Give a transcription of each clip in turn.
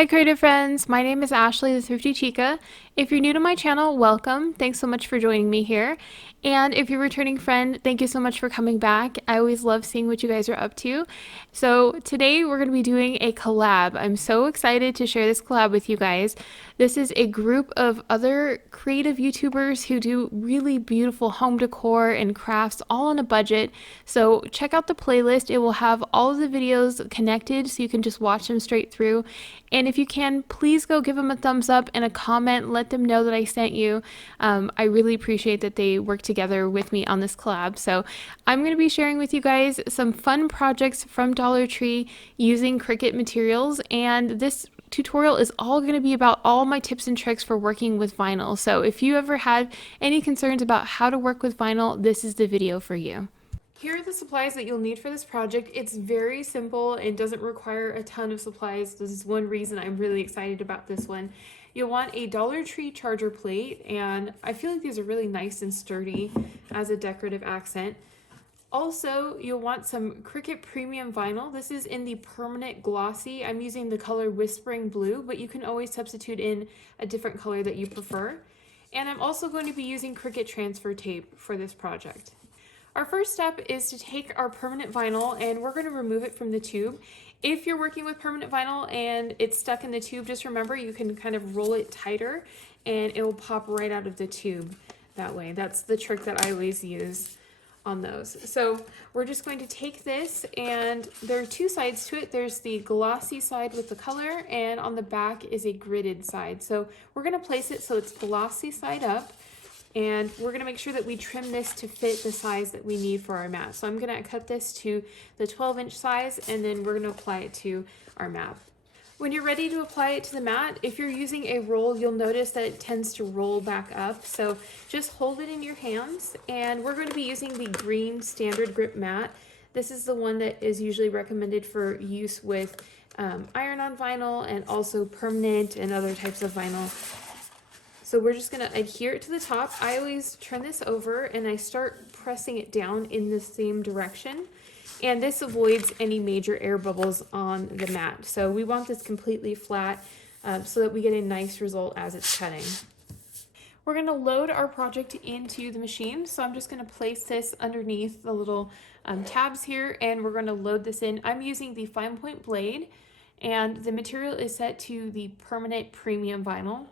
Hi creative friends, my name is Ashley the Thrifty Chica. If you're new to my channel, welcome. Thanks so much for joining me here. And if you're a returning friend, thank you so much for coming back. I always love seeing what you guys are up to. So today we're going to be doing a collab. I'm so excited to share this collab with you guys. This is a group of other creative YouTubers who do really beautiful home decor and crafts all on a budget. So check out the playlist. It will have all of the videos connected so you can just watch them straight through. And if you can, please go give them a thumbs up and a comment. Let them know that I sent you. I really appreciate that they work together with me on this collab. So I'm going to be sharing with you guys some fun projects from Dollar Tree using Cricut materials. And this tutorial is all going to be about all my tips and tricks for working with vinyl. So if you ever had any concerns about how to work with vinyl, this is the video for you. Here are the supplies that you'll need for this project. It's very simple and doesn't require a ton of supplies. This is one reason I'm really excited about this one. You'll want a Dollar Tree charger plate, and I feel like these are really nice and sturdy as a decorative accent. Also, you'll want some Cricut Premium Vinyl. This is in the permanent glossy. I'm using the color Whispering Blue, but you can always substitute in a different color that you prefer. And I'm also going to be using Cricut transfer tape for this project. Our first step is to take our permanent vinyl and we're going to remove it from the tube. If you're working with permanent vinyl and it's stuck in the tube, just remember you can kind of roll it tighter and it will pop right out of the tube that way. That's the trick that I always use on those. So we're just going to take this, and there are two sides to it. There's the glossy side with the color, and on the back is a gridded side. So we're going to place it so it's glossy side up. And we're going to make sure that we trim this to fit the size that we need for our mat. So I'm going to cut this to the 12-inch size, and then we're going to apply it to our mat. When you're ready to apply it to the mat, if you're using a roll, you'll notice that it tends to roll back up. So just hold it in your hands, and we're going to be using the green standard grip mat. This is the one that is usually recommended for use with iron-on vinyl and also permanent and other types of vinyl. So we're just going to adhere it to the top. I always turn this over and I start pressing it down in the same direction. And this avoids any major air bubbles on the mat. So we want this completely flat so that we get a nice result as it's cutting. We're going to load our project into the machine. So I'm just going to place this underneath the little tabs here, and we're going to load this in. I'm using the fine point blade, and the material is set to the permanent premium vinyl.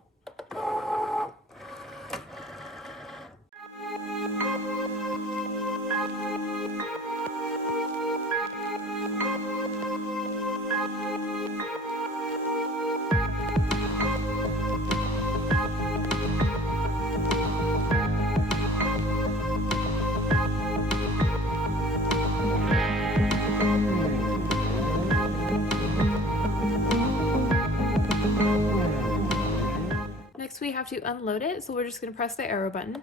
Next we have to unload it, so we're just going to press the arrow button.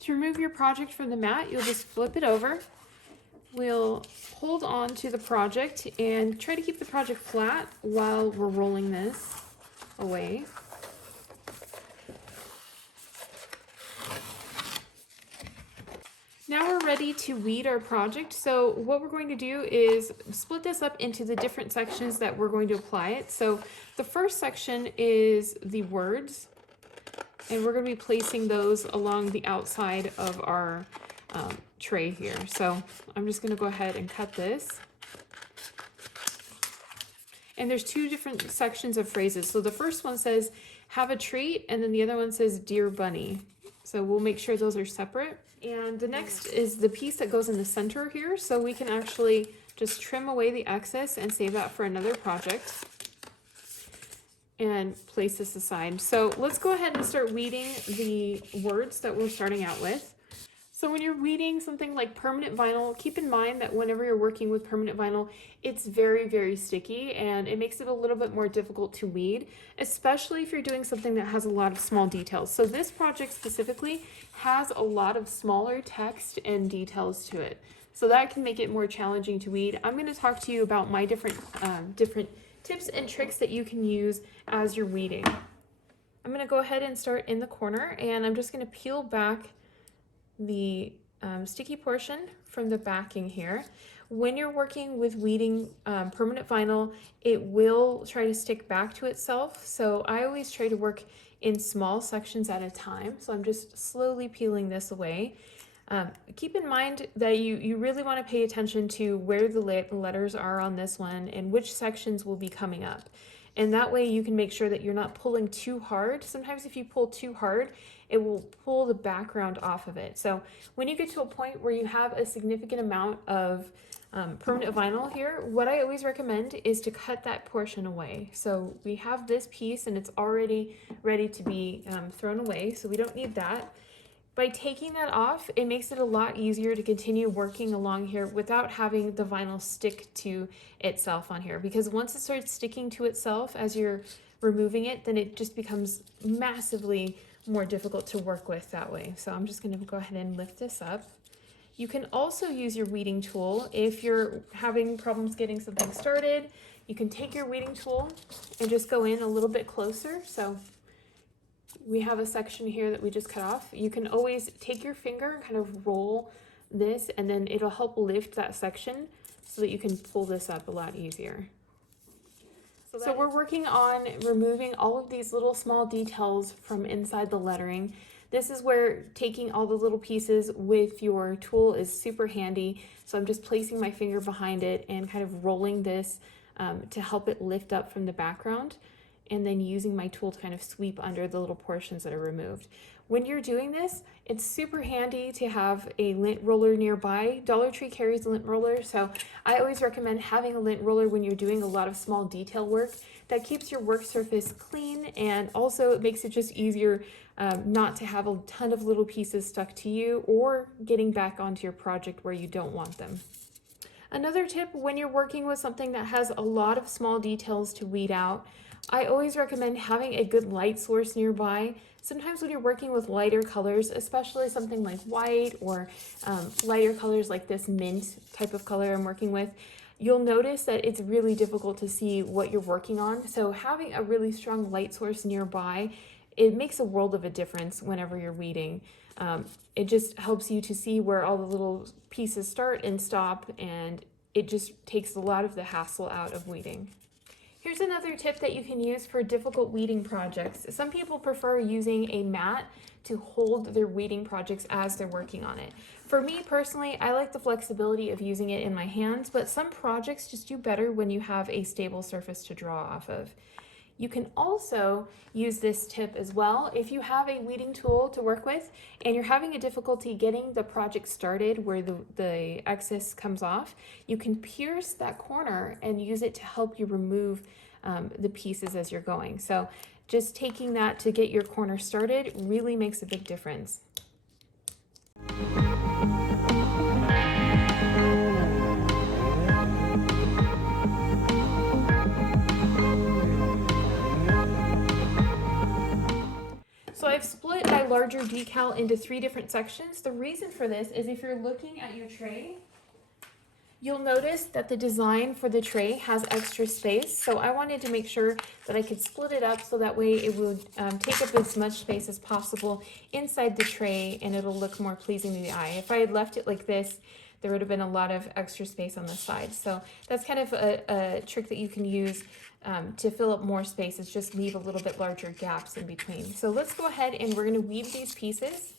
To remove your project from the mat, you'll just flip it over. We'll hold on to the project and try to keep the project flat while we're rolling this away. Now we're ready to weed our project. So what we're going to do is split this up into the different sections that we're going to apply it. So the first section is the words, and we're going to be placing those along the outside of our tray here. So I'm just going to go ahead and cut this. And there's two different sections of phrases. So the first one says, "Have a treat," and then the other one says, "Dear Bunny." So we'll make sure those are separate. And the next is the piece that goes in the center here. So we can actually just trim away the excess and save that for another project and place this aside. So let's go ahead and start weeding the words that we're starting out with. So when you're weeding something like permanent vinyl, keep in mind that whenever you're working with permanent vinyl, it's very, very sticky, and it makes it a little bit more difficult to weed, especially if you're doing something that has a lot of small details. So this project specifically has a lot of smaller text and details to it. So that can make it more challenging to weed. I'm going to talk to you about my different tips and tricks that you can use as you're weeding. I'm going to go ahead and start in the corner, and I'm just going to peel back the sticky portion from the backing here. When you're working with weeding permanent vinyl, it will try to stick back to itself. So I always try to work in small sections at a time. So I'm just slowly peeling this away. Keep in mind that you really want to pay attention to where the letters are on this one and which sections will be coming up. And that way you can make sure that you're not pulling too hard. Sometimes if you pull too hard, it will pull the background off of it. So when you get to a point where you have a significant amount of permanent vinyl here, what I always recommend is to cut that portion away. So we have this piece and it's already ready to be thrown away, so we don't need that. By taking that off, it makes it a lot easier to continue working along here without having the vinyl stick to itself on here, because once it starts sticking to itself as you're removing it, then it just becomes massively more difficult to work with that way. So I'm just going to go ahead and lift this up. You can also use your weeding tool if you're having problems getting something started. You can take your weeding tool and just go in a little bit closer. So we have a section here that we just cut off. You can always take your finger and kind of roll this, and then it'll help lift that section so that you can pull this up a lot easier. So we're working on removing all of these little small details from inside the lettering. This is where taking all the little pieces with your tool is super handy. So I'm just placing my finger behind it and kind of rolling this to help it lift up from the background, and then using my tool to kind of sweep under the little portions that are removed. When you're doing this, it's super handy to have a lint roller nearby. Dollar Tree carries a lint roller, so I always recommend having a lint roller when you're doing a lot of small detail work. That keeps your work surface clean, and also it makes it just easier not to have a ton of little pieces stuck to you or getting back onto your project where you don't want them. Another tip when you're working with something that has a lot of small details to weed out, I always recommend having a good light source nearby. Sometimes when you're working with lighter colors, especially something like white or lighter colors like this mint type of color I'm working with, you'll notice that it's really difficult to see what you're working on. So having a really strong light source nearby, it makes a world of a difference whenever you're weeding. It just helps you to see where all the little pieces start and stop, and it just takes a lot of the hassle out of weeding. Here's another tip that you can use for difficult weeding projects. Some people prefer using a mat to hold their weeding projects as they're working on it. For me personally, I like the flexibility of using it in my hands, but some projects just do better when you have a stable surface to draw off of. You can also use this tip as well if you have a weeding tool to work with and you're having a difficulty getting the project started where the excess comes off. You can pierce that corner and use it to help you remove the pieces as you're going. So just taking that to get your corner started really makes a big difference. So I've split my larger decal into 3 different sections. The reason for this is if you're looking at your tray, you'll notice that the design for the tray has extra space. So I wanted to make sure that I could split it up so that way it would take up as much space as possible inside the tray and it'll look more pleasing to the eye. If I had left it like this, there would have been a lot of extra space on the side. So that's kind of a trick that you can use to fill up more space, is just leave a little bit larger gaps in between. So let's go ahead and we're gonna weave these pieces.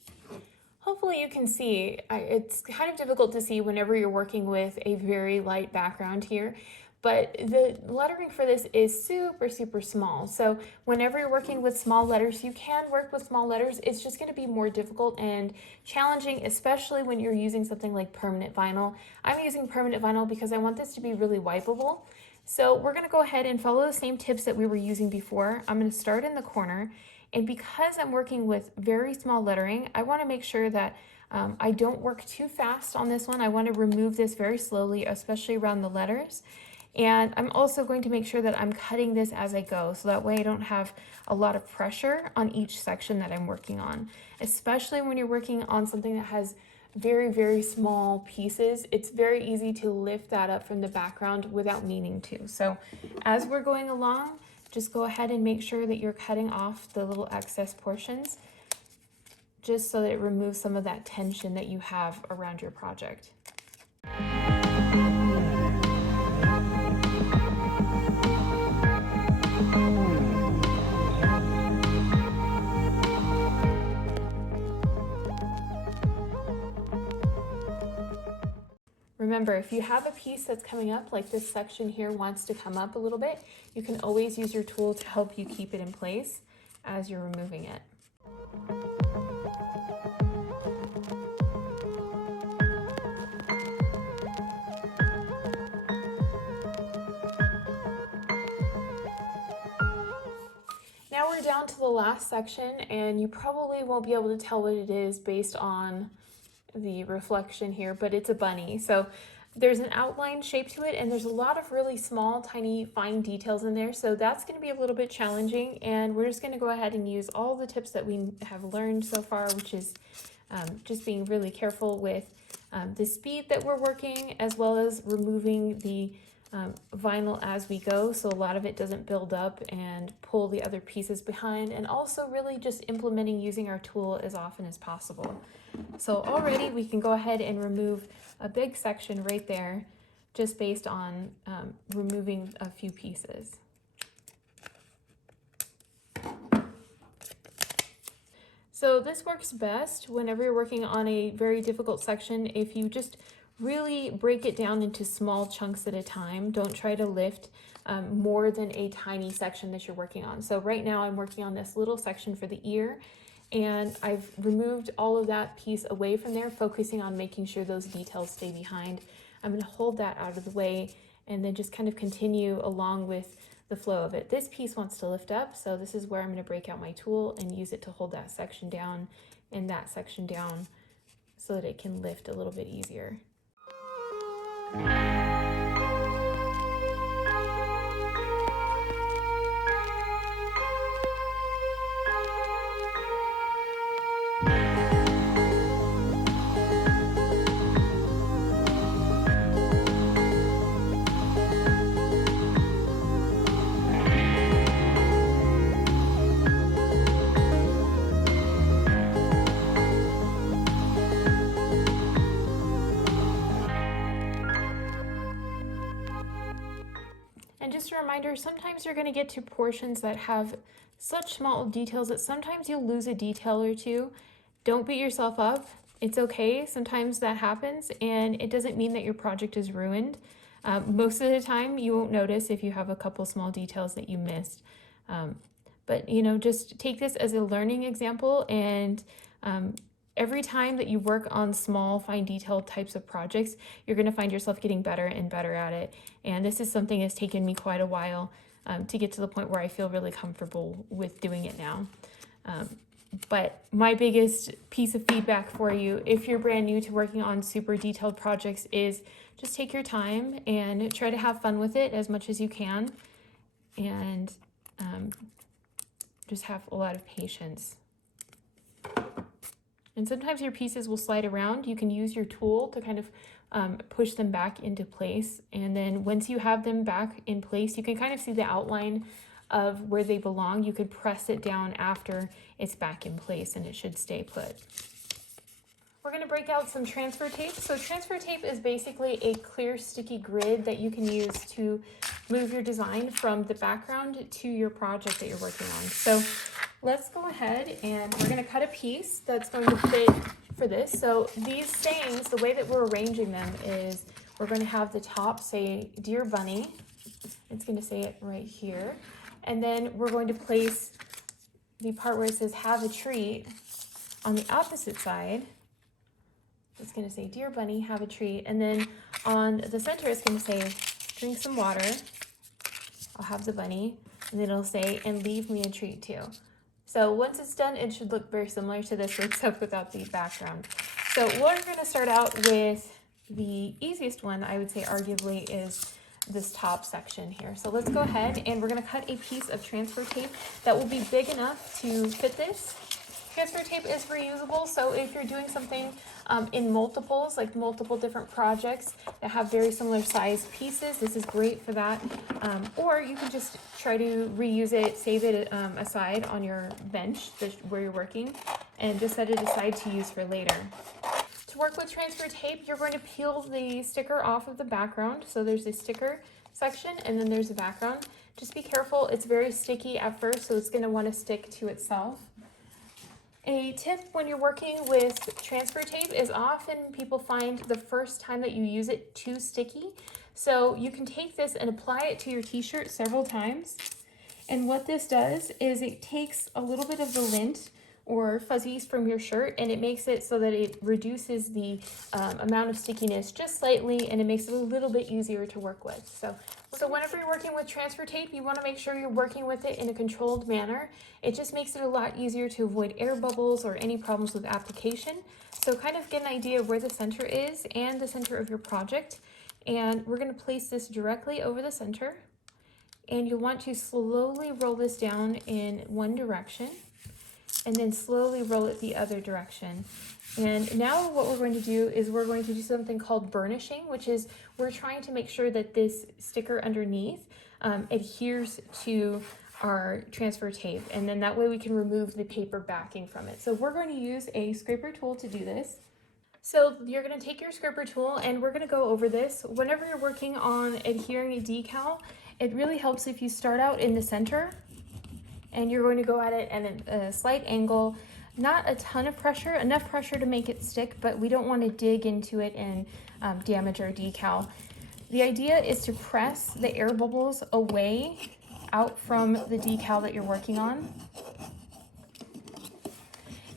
Hopefully you can see, it's kind of difficult to see whenever you're working with a very light background here, but the lettering for this is super, super small. So whenever you're working with small letters, you can work with small letters. It's just gonna be more difficult and challenging, especially when you're using something like permanent vinyl. I'm using permanent vinyl because I want this to be really wipeable. So we're gonna go ahead and follow the same tips that we were using before. I'm gonna start in the corner, and because I'm working with very small lettering, I wanna make sure that I don't work too fast on this one. I wanna remove this very slowly, especially around the letters. And I'm also going to make sure that I'm cutting this as I go, so that way I don't have a lot of pressure on each section that I'm working on. Especially when you're working on something that has very, very small pieces, it's very easy to lift that up from the background without meaning to. So as we're going along, just go ahead and make sure that you're cutting off the little excess portions, just so that it removes some of that tension that you have around your project. remember, if you have a piece that's coming up, like this section here wants to come up a little bit, you can always use your tool to help you keep it in place as you're removing it. Now we're down to the last section, and you probably won't be able to tell what it is based on the reflection here, but it's a bunny. So there's an outline shape to it, and there's a lot of really small, tiny, fine details in there. So that's going to be a little bit challenging, and we're just going to go ahead and use all the tips that we have learned so far, which is just being really careful with the speed that we're working, as well as removing the vinyl as we go, so a lot of it doesn't build up and pull the other pieces behind, and also really just implementing using our tool as often as possible. So already we can go ahead and remove a big section right there just based on removing a few pieces. So this works best whenever you're working on a very difficult section if you just really break it down into small chunks at a time. Don't try to lift more than a tiny section that you're working on. So right now I'm working on this little section for the ear, and I've removed all of that piece away from there, focusing on making sure those details stay behind. I'm going to hold that out of the way and then just kind of continue along with the flow of it. This piece wants to lift up, so this is where I'm going to break out my tool and use it to hold that section down and that section down so that it can lift a little bit easier. And just a reminder, sometimes you're going to get to portions that have such small details that sometimes you'll lose a detail or two. Don't beat yourself up. It's okay. Sometimes that happens, and it doesn't mean that your project is ruined. Most of the time, you won't notice if you have a couple small details that you missed. But, you know, just take this as a learning example, and every time that you work on small, fine detailed types of projects, you're going to find yourself getting better and better at it. And this is something that's taken me quite a while to get to the point where I feel really comfortable with doing it now. But my biggest piece of feedback for you, if you're brand new to working on super detailed projects, is just take your time and try to have fun with it as much as you can. And just have a lot of patience. And sometimes your pieces will slide around. You can use your tool to kind of push them back into place. And then once you have them back in place, you can kind of see the outline of where they belong. You could press it down after it's back in place, and it should stay put. We're going to break out some transfer tape. So transfer tape is basically a clear sticky grid that you can use to move your design from the background to your project that you're working on. So let's go ahead and we're going to cut a piece that's going to fit for this. So these sayings, the way that we're arranging them is we're going to have the top say Dear Bunny. It's going to say it right here. And then we're going to place the part where it says Have a Treat on the opposite side. It's going to say, Dear Bunny, have a treat. And then on the center, it's going to say, drink some water. I'll have the bunny. And then it'll say, and leave me a treat too. So once it's done, it should look very similar to this, except without the background. So we're going to start out with the easiest one, I would say arguably, is this top section here. So let's go ahead and we're going to cut a piece of transfer tape that will be big enough to fit this. Transfer tape is reusable, so if you're doing something in multiples, like multiple different projects that have very similar size pieces, this is great for that. Or you can just try to reuse it, save it aside on your bench where you're working, and just set it aside to use for later. To work with transfer tape, you're going to peel the sticker off of the background. So there's a sticker section, and then there's a background. Just be careful, it's very sticky at first, so it's going to want to stick to itself. A tip when you're working with transfer tape is often people find the first time that you use it too sticky. So you can take this and apply it to your t-shirt several times. And what this does is it takes a little bit of the lint or fuzzies from your shirt and it makes it so that it reduces the amount of stickiness just slightly, and it makes it a little bit easier to work with. So whenever you're working with transfer tape, you want to make sure you're working with it in a controlled manner. It just makes it a lot easier to avoid air bubbles or any problems with application. So kind of get an idea of where the center is and the center of your project. And we're going to place this directly over the center. And you'll want to slowly roll this down in one direction and then slowly roll it the other direction. And now what we're going to do is we're going to do something called burnishing, which is we're trying to make sure that this sticker underneath adheres to our transfer tape, and then that way we can remove the paper backing from it. So we're going to use a scraper tool to do this. So you're going to take your scraper tool and we're going to go over this. Whenever you're working on adhering a decal, it really helps if you start out in the center and you're going to go at it at a slight angle. Not a ton of pressure, enough pressure to make it stick, but we don't want to dig into it and damage our decal. The idea is to press the air bubbles away out from the decal that you're working on.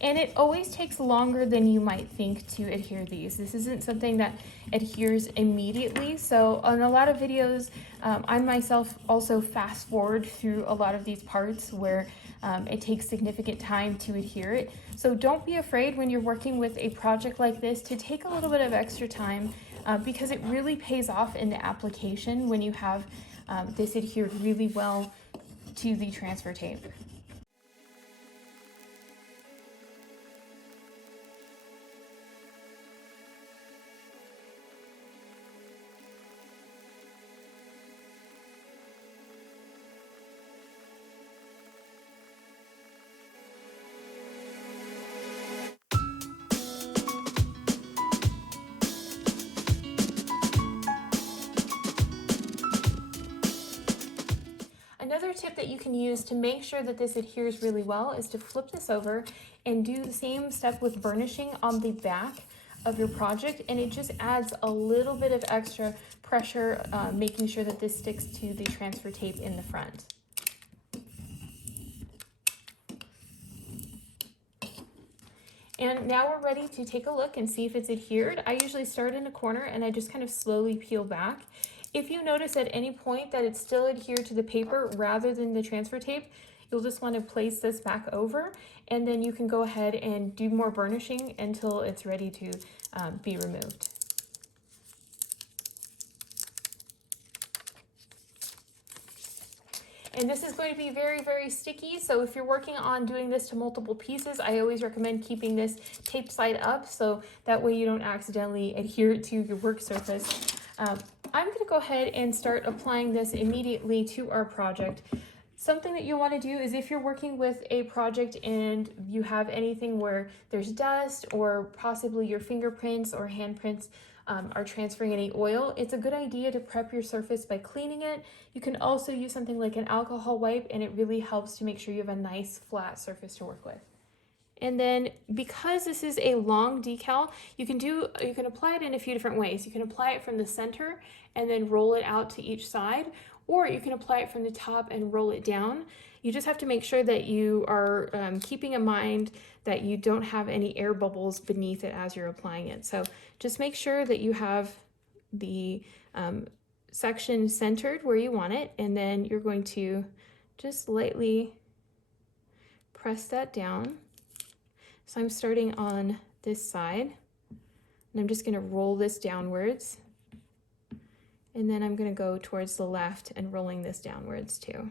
And it always takes longer than you might think to adhere these. This isn't something that adheres immediately. So on a lot of videos, I myself also fast forward through a lot of these parts where it takes significant time to adhere it. So don't be afraid when you're working with a project like this to take a little bit of extra time because it really pays off in the application when you have this adhered really well to the transfer tape. Another tip that you can use to make sure that this adheres really well is to flip this over and do the same step with burnishing on the back of your project, and it just adds a little bit of extra pressure, making sure that this sticks to the transfer tape in the front. And now we're ready to take a look and see if it's adhered. I usually start in a corner and I just kind of slowly peel back. If you notice at any point that it's still adhered to the paper rather than the transfer tape, you'll just want to place this back over, and then you can go ahead and do more burnishing until it's ready to be removed. And this is going to be very, very sticky. So if you're working on doing this to multiple pieces, I always recommend keeping this tape side up so that way you don't accidentally adhere it to your work surface. I'm going to go ahead and start applying this immediately to our project. Something that you want to do is if you're working with a project and you have anything where there's dust or possibly your fingerprints or handprints are transferring any oil, it's a good idea to prep your surface by cleaning it. You can also use something like an alcohol wipe, and it really helps to make sure you have a nice flat surface to work with. And then because this is a long decal, you can apply it in a few different ways. You can apply it from the center and then roll it out to each side, or you can apply it from the top and roll it down. You just have to make sure that you are keeping in mind that you don't have any air bubbles beneath it as you're applying it. So just make sure that you have the section centered where you want it, and then you're going to just lightly press that down. So I'm starting on this side, and I'm just going to roll this downwards, and then I'm going to go towards the left and rolling this downwards too.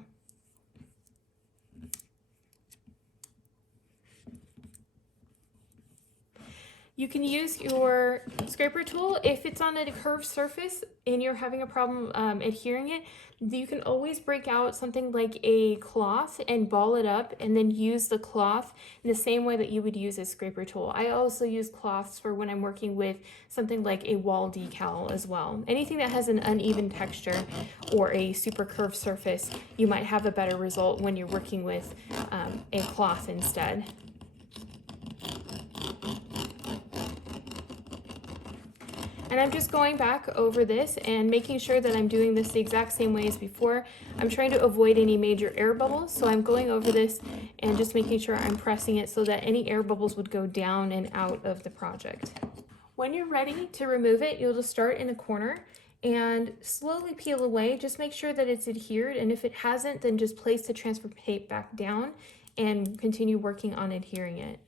You can use your scraper tool if it's on a curved surface and you're having a problem adhering it. You can always break out something like a cloth and ball it up and then use the cloth in the same way that you would use a scraper tool. I also use cloths for when I'm working with something like a wall decal as well. Anything that has an uneven texture or a super curved surface, you might have a better result when you're working with a cloth instead. And I'm just going back over this and making sure that I'm doing this the exact same way as before. I'm trying to avoid any major air bubbles, so I'm going over this and just making sure I'm pressing it so that any air bubbles would go down and out of the project. When you're ready to remove it, you'll just start in a corner and slowly peel away. Just make sure that it's adhered, and if it hasn't, then just place the transfer tape back down and continue working on adhering it.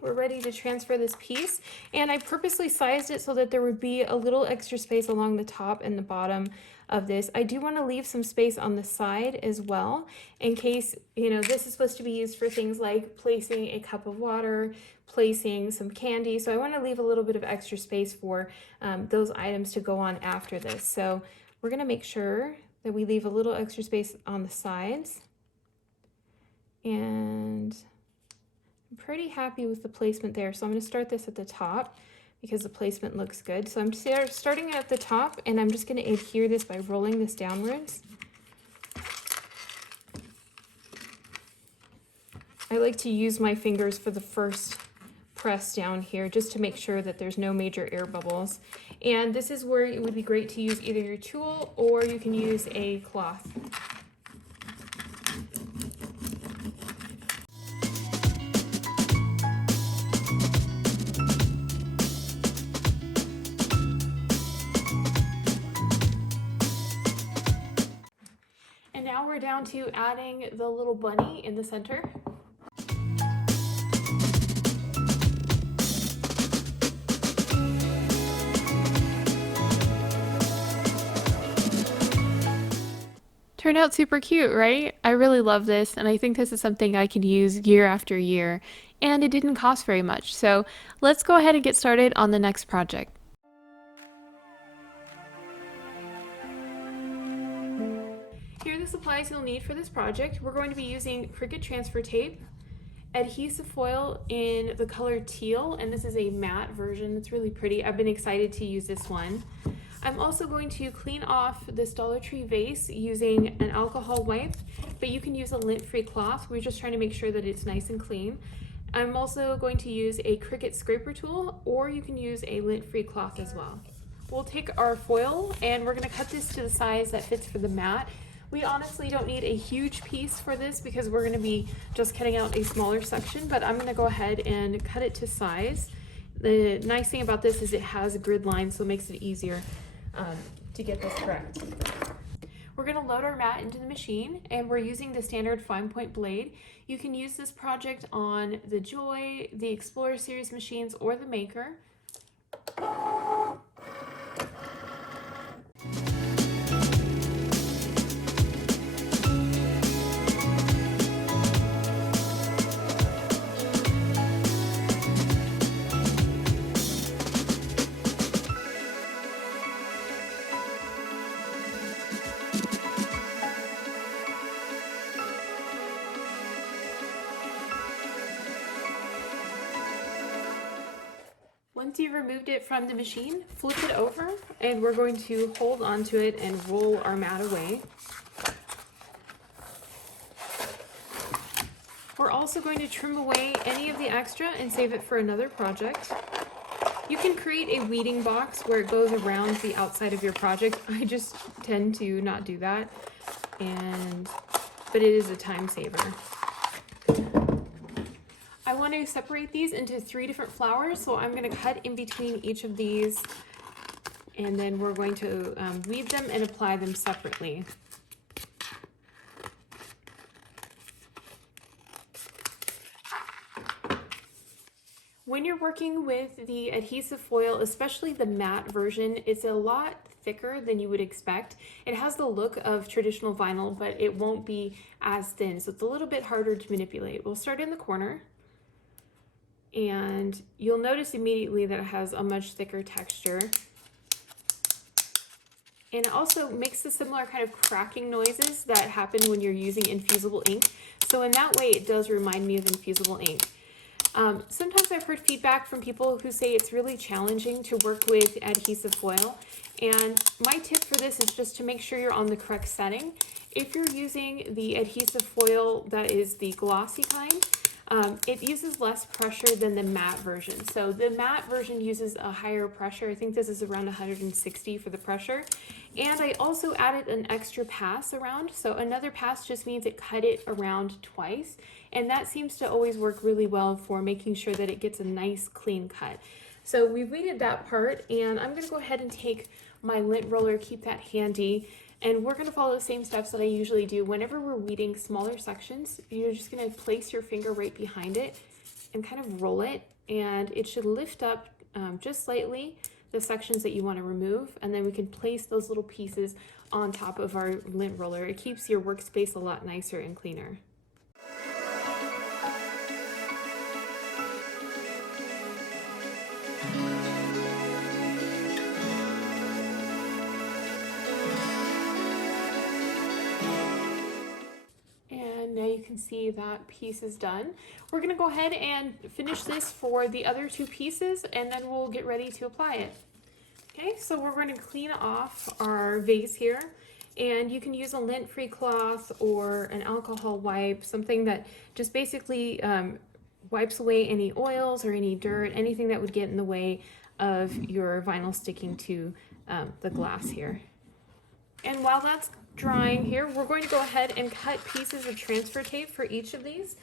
We're ready to transfer this piece, and I purposely sized it so that there would be a little extra space along the top and the bottom of this. I do want to leave some space on the side as well in case, this is supposed to be used for things like placing a cup of water, placing some candy. So I want to leave a little bit of extra space for those items to go on after this. So we're going to make sure that we leave a little extra space on the sides, and I'm pretty happy with the placement there. So I'm going to start this at the top because the placement looks good. So I'm starting at the top, and I'm just going to adhere this by rolling this downwards. I like to use my fingers for the first press down here just to make sure that there's no major air bubbles. And this is where it would be great to use either your tool or you can use a cloth. And now we're down to adding the little bunny in the center. Turned out super cute, right? I really love this, and I think this is something I could use year after year, and it didn't cost very much. So let's go ahead and get started on the next project. Here are the supplies you'll need for this project. We're going to be using Cricut transfer tape, adhesive foil in the color teal, and this is a matte version. It's really pretty. I've been excited to use this one. I'm also going to clean off this Dollar Tree vase using an alcohol wipe, but you can use a lint-free cloth. We're just trying to make sure that it's nice and clean. I'm also going to use a Cricut scraper tool, or you can use a lint-free cloth as well. We'll take our foil and we're going to cut this to the size that fits for the mat. We honestly don't need a huge piece for this because we're going to be just cutting out a smaller section, but I'm going to go ahead and cut it to size. The nice thing about this is it has a grid line, so it makes it easier to get this correct. We're going to load our mat into the machine, and we're using the standard fine point blade. You can use this project on the Joy, the Explorer series machines, or the Maker. Once you've removed it from the machine, flip it over, and we're going to hold onto it and roll our mat away. We're also going to trim away any of the extra and save it for another project. You can create a weeding box where it goes around the outside of your project. I just tend to not do that, but it is a time saver. I want to separate these into 3 different flowers, so I'm going to cut in between each of these, and then we're going to weed them and apply them separately. When you're working with the adhesive foil, especially the matte version, it's a lot thicker than you would expect. It has the look of traditional vinyl, but it won't be as thin, so it's a little bit harder to manipulate. We'll start in the corner, and you'll notice immediately that it has a much thicker texture. And it also makes the similar kind of cracking noises that happen when you're using infusible ink. So in that way, it does remind me of infusible ink. Sometimes I've heard feedback from people who say it's really challenging to work with adhesive foil. And my tip for this is just to make sure you're on the correct setting. If you're using the adhesive foil that is the glossy kind, it uses less pressure than the matte version. So the matte version uses a higher pressure. I think this is around 160 for the pressure. And I also added an extra pass around. So another pass just means it cut it around twice. And that seems to always work really well for making sure that it gets a nice clean cut. So we've weeded that part, and I'm gonna go ahead and take my lint roller, keep that handy. And we're gonna follow the same steps that I usually do. Whenever we're weeding smaller sections, you're just gonna place your finger right behind it and kind of roll it, and it should lift up just slightly the sections that you wanna remove, and then we can place those little pieces on top of our lint roller. It keeps your workspace a lot nicer and cleaner. Now you can see that piece is done. We're gonna go ahead and finish this for the other two pieces, and then we'll get ready to apply it. Okay, so we're going to clean off our vase here, and you can use a lint-free cloth or an alcohol wipe, something that just basically wipes away any oils or any dirt, anything that would get in the way of your vinyl sticking to the glass here. And while that's drying here, we're going to go ahead and cut pieces of transfer tape for each of these,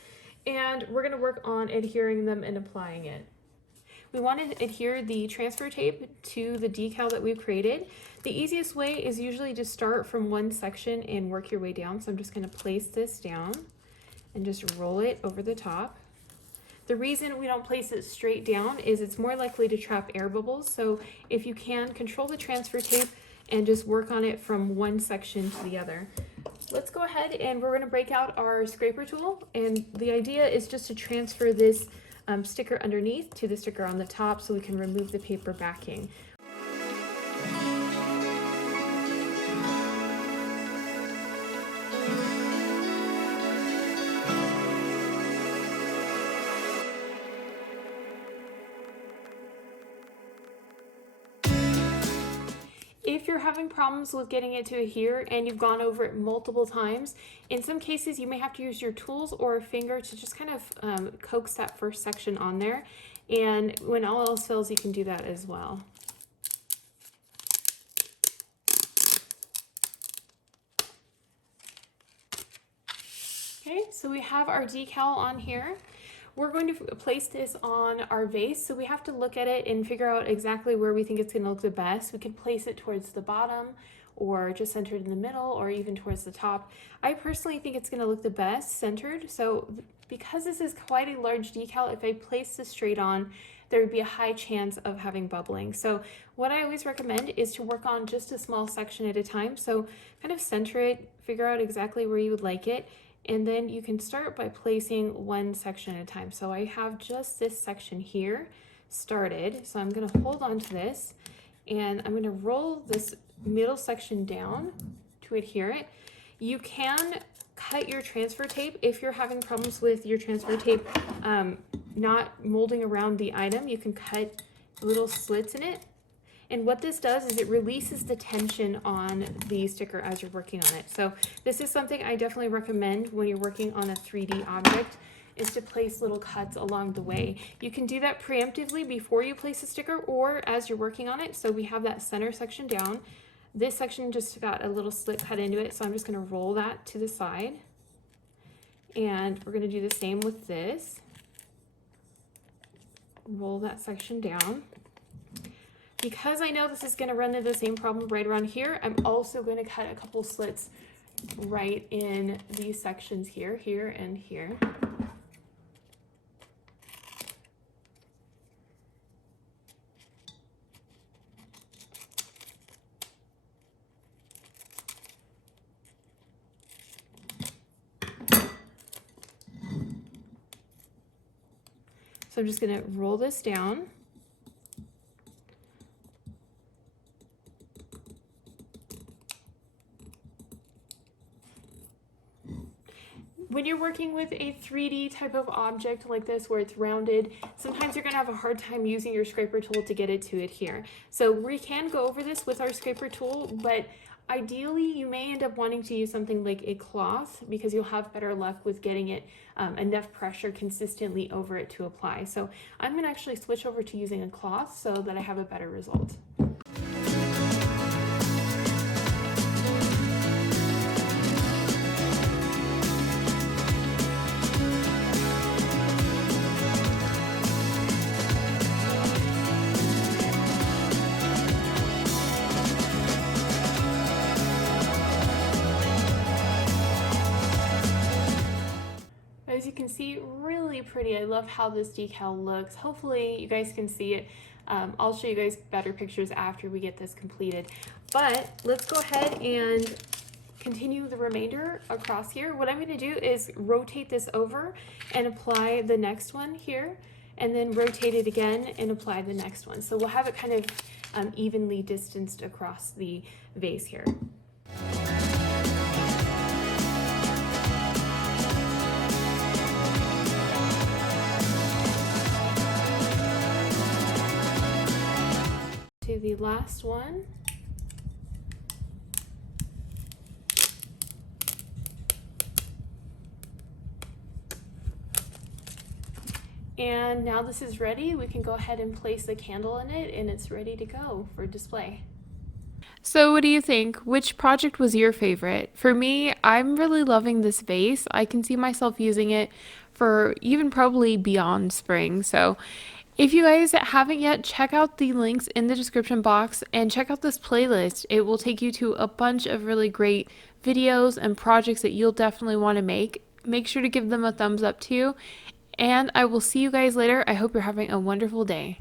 and we're going to work on adhering them and applying it. We want to adhere the transfer tape to the decal that we've created. The easiest way is usually to start from one section and work your way down. So I'm just going to place this down and just roll it over the top. The reason we don't place it straight down is it's more likely to trap air bubbles. So if you can, control the transfer tape and just work on it from one section to the other. Let's go ahead and we're going to break out our scraper tool, and the idea is just to transfer this sticker underneath to the sticker on the top so we can remove the paper backing. If you're having problems with getting it to adhere and you've gone over it multiple times, in some cases you may have to use your tools or a finger to just kind of coax that first section on there. And when all else fails, you can do that as well. Okay, so we have our decal on here. We're going to place this on our vase, so we have to look at it and figure out exactly where we think it's going to look the best. We can place it towards the bottom or just centered in the middle or even towards the top. I personally think it's going to look the best centered, so because this is quite a large decal, if I place this straight on, there would be a high chance of having bubbling. So what I always recommend is to work on just a small section at a time. So kind of center it, figure out exactly where you would like it, and then you can start by placing one section at a time. So I have just this section here started. So I'm going to hold on to this and I'm going to roll this middle section down to adhere it. You can cut your transfer tape if you're having problems with your transfer tape not molding around the item. You can cut little slits in it. And what this does is it releases the tension on the sticker as you're working on it. So this is something I definitely recommend when you're working on a 3D object, is to place little cuts along the way. You can do that preemptively before you place a sticker or as you're working on it. So we have that center section down. This section just got a little slit cut into it, so I'm just going to roll that to the side. And we're going to do the same with this. Roll that section down. Because I know this is going to run into the same problem right around here, I'm also going to cut a couple slits right in these sections here, here, and here. So I'm just going to roll this down. when you're working with a 3D type of object like this where it's rounded, sometimes you're going to have a hard time using your scraper tool to get it to adhere. So we can go over this with our scraper tool, but ideally you may end up wanting to use something like a cloth because you'll have better luck with getting it enough pressure consistently over it to apply. So I'm going to actually switch over to using a cloth so that I have a better result. As you can see, really pretty. I love how this decal looks. Hopefully you guys can see it. I'll show you guys better pictures after we get this completed. But let's go ahead and continue the remainder across here. What I'm going to do is rotate this over and apply the next one here, and then rotate it again and apply the next one. So we'll have it kind of evenly distanced across the vase here. To the last one. And now this is ready, we can go ahead and place the candle in it and it's ready to go for display. So what do you think? Which project was your favorite? For me, I'm really loving this vase. I can see myself using it for even probably beyond spring. So if you guys haven't yet, check out the links in the description box and check out this playlist. It will take you to a bunch of really great videos and projects that you'll definitely want to make. Make sure to give them a thumbs up too. And I will see you guys later. I hope you're having a wonderful day.